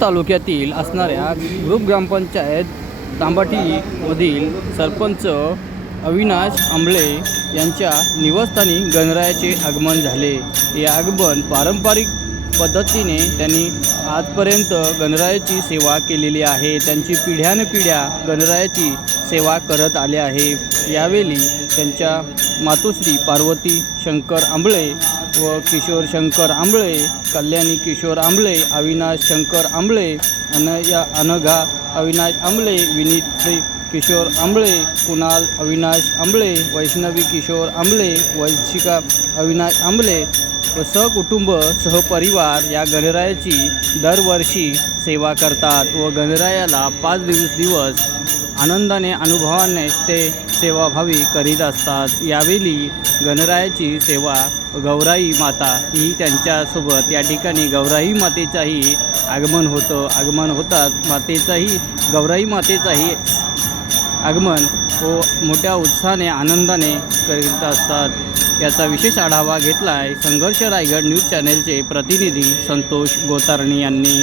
तालुक्यातील असणाऱ्या ग्रुप ग्रामपंचायत तांबाटीमधील सरपंच अविनाश आंबळे यांच्या निवासस्थानी गणरायाचे आगमन झाले. हे आगमन पारंपरिक पद्धतीने त्यांनी आजपर्यंत गणरायाची सेवा केलेली आहे. त्यांची पिढ्यानपिढ्या गणरायाची सेवा करत आले आहे. यावेळी त्यांच्या मातोश्री पार्वती शंकर आंबळे व किशोर शंकर आंबळे कल्याणी किशोर आंबळे अविनाश शंकर आंबळे अन या अनघा अविनाश आंबळे विनीत किशोर आंबळे कुणाल अविनाश आंबळे वैष्णवी किशोर आंबळे वैशिका अविनाश आंबळे व सहकुटुंब सहपरिवार या गणरायाची दरवर्षी सेवा करतात व गणरायाला पाच दिवस दिवस आनंदाने अनुभवाने ते सेवाभावी करीत असतात. यावेळी गणरायाची सेवा गौराई माता ही त्यांच्यासोबत या ठिकाणी गौराई मातेचाही आगमन होतं. आगमन होतात. मातेचाही गौराई मातेचाही आगमन व मोठ्या उत्साहाने आनंदाने करीत असतात. याचा विशेष आढावा घेतला आहे संघर्ष रायगड न्यूज चॅनेलचे प्रतिनिधी संतोष गोतारणी यांनी.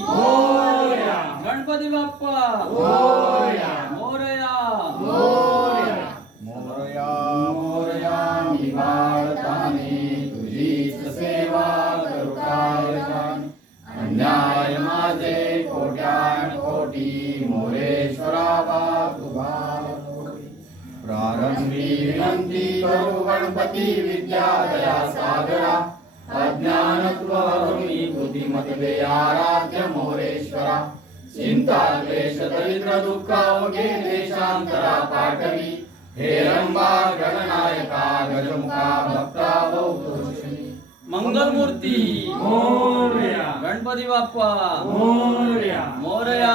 मोरया मोरया मोरया मोरया मी बाळताने तुझीच सेवा करू कायकान अन्याय माझे कोट्यान कोटी मोरेश्वरा बा तुझा प्रारंभी विनंती करू गणपती विद्या दया सागरा। अज्ञानत्व हरुणी बुद्धिमत दे आराध्य मोरेश्वरा। चिंता क्लेश दरिद्र दुःख अवघे देशांतरा पाठवी। हे रंबा गणनायका गजमुखा भक्ता बहुतोषणी मंगलमूर्ती। मोरया। गणपती बाप्पा। मोरया। मोरया।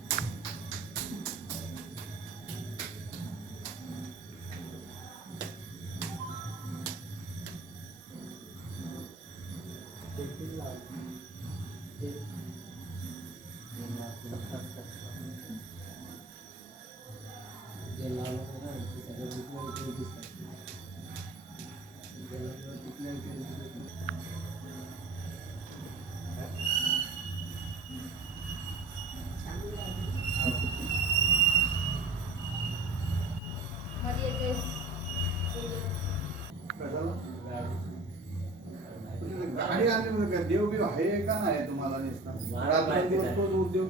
देव बिव आहे का नाही तुम्हाला रात्रंदिवस तोच उद्योग.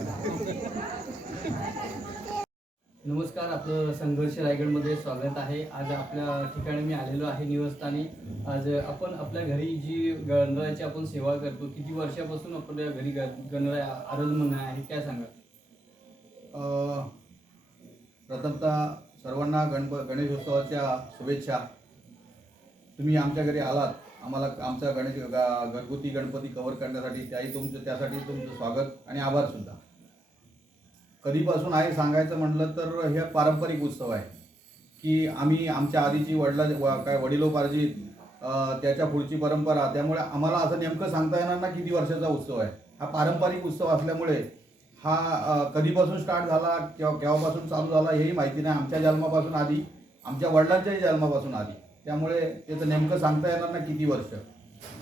नमस्कार आपलं संघर्ष रायगडमध्ये स्वागत आहे. आज आपल्या ठिकाणी मी आलेलो आहे निवस्थानी आज आपण आपल्या घरी जी गणरायाची आपण सेवा करतो किती वर्षापासून आपल्या घरी ग- आरज म्हणून आहे काय सांगा. प्रथमतः सर्वांना गणप गणेशोत्सवाच्या शुभेच्छा. तुम्ही आमच्या घरी आलात. आम्हाला आमचा गणेश घरगुती गणपती कव्हर करण्यासाठी त्याही तुमचं त्यासाठी तुमचं स्वागत आणि आभारसुद्धा कधीपासून आहे सांगायचं म्हटलं तर हे पारंपरिक उत्सव आहे. की आम्ही आमच्या आधीची वडला व- काय वडिलोपार्जित त्याच्या पुढची परंपरा त्यामुळे आम्हाला असं नेमकं सांगता येणार ना किती वर्षाचा उत्सव आहे. हा पारंपरिक उत्सव असल्यामुळे हा कधीपासून स्टार्ट झाला किंवा केव्हापासून चालू झाला हेही माहिती नाही. आमच्या जन्मापासून आधी आमच्या वडिलांच्याही जन्मापासून आधी. त्यामुळे त्याचं नेमकं सांगता येणार ना किती वर्ष.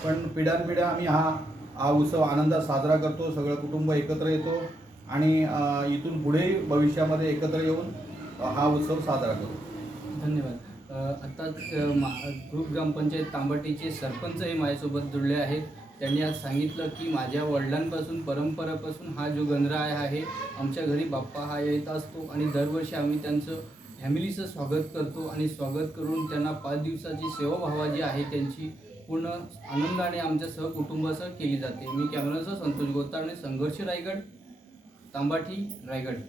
पण पिढ्यानपिढ्या आम्ही हा हा उत्सव आनंदात साजरा करतो सगळं कुटुंब एकत्र येतो. आणि इथून पुढेही भविष्यामध्ये एकत्र येऊन हा उत्सव साजरा करू. धन्यवाद. आत्ता ग्रुप ग्रामपंचायत तांबटीचे सरपंच हे माझ्यासोबत जुळले आहेत. त्यांनी आज सांगितलं की माझ्या वडिलांपासून परंपरापासून हा जो गणराय आहे आमच्या घरी बाप्पा हा येत असतो आणि दरवर्षी आम्ही त्यांचं फॅमिलीचं स्वागत करतो आणि स्वागत करून त्यांना पाच दिवसाची सेवाभावा जी आहे त्यांची पूर्ण आनंदाने आमच्या सहकुटुंबासह केली जाते. मी कॅमेरासह संतोष गोतारणे संघर्ष रायगड. तांबाठी रायगड.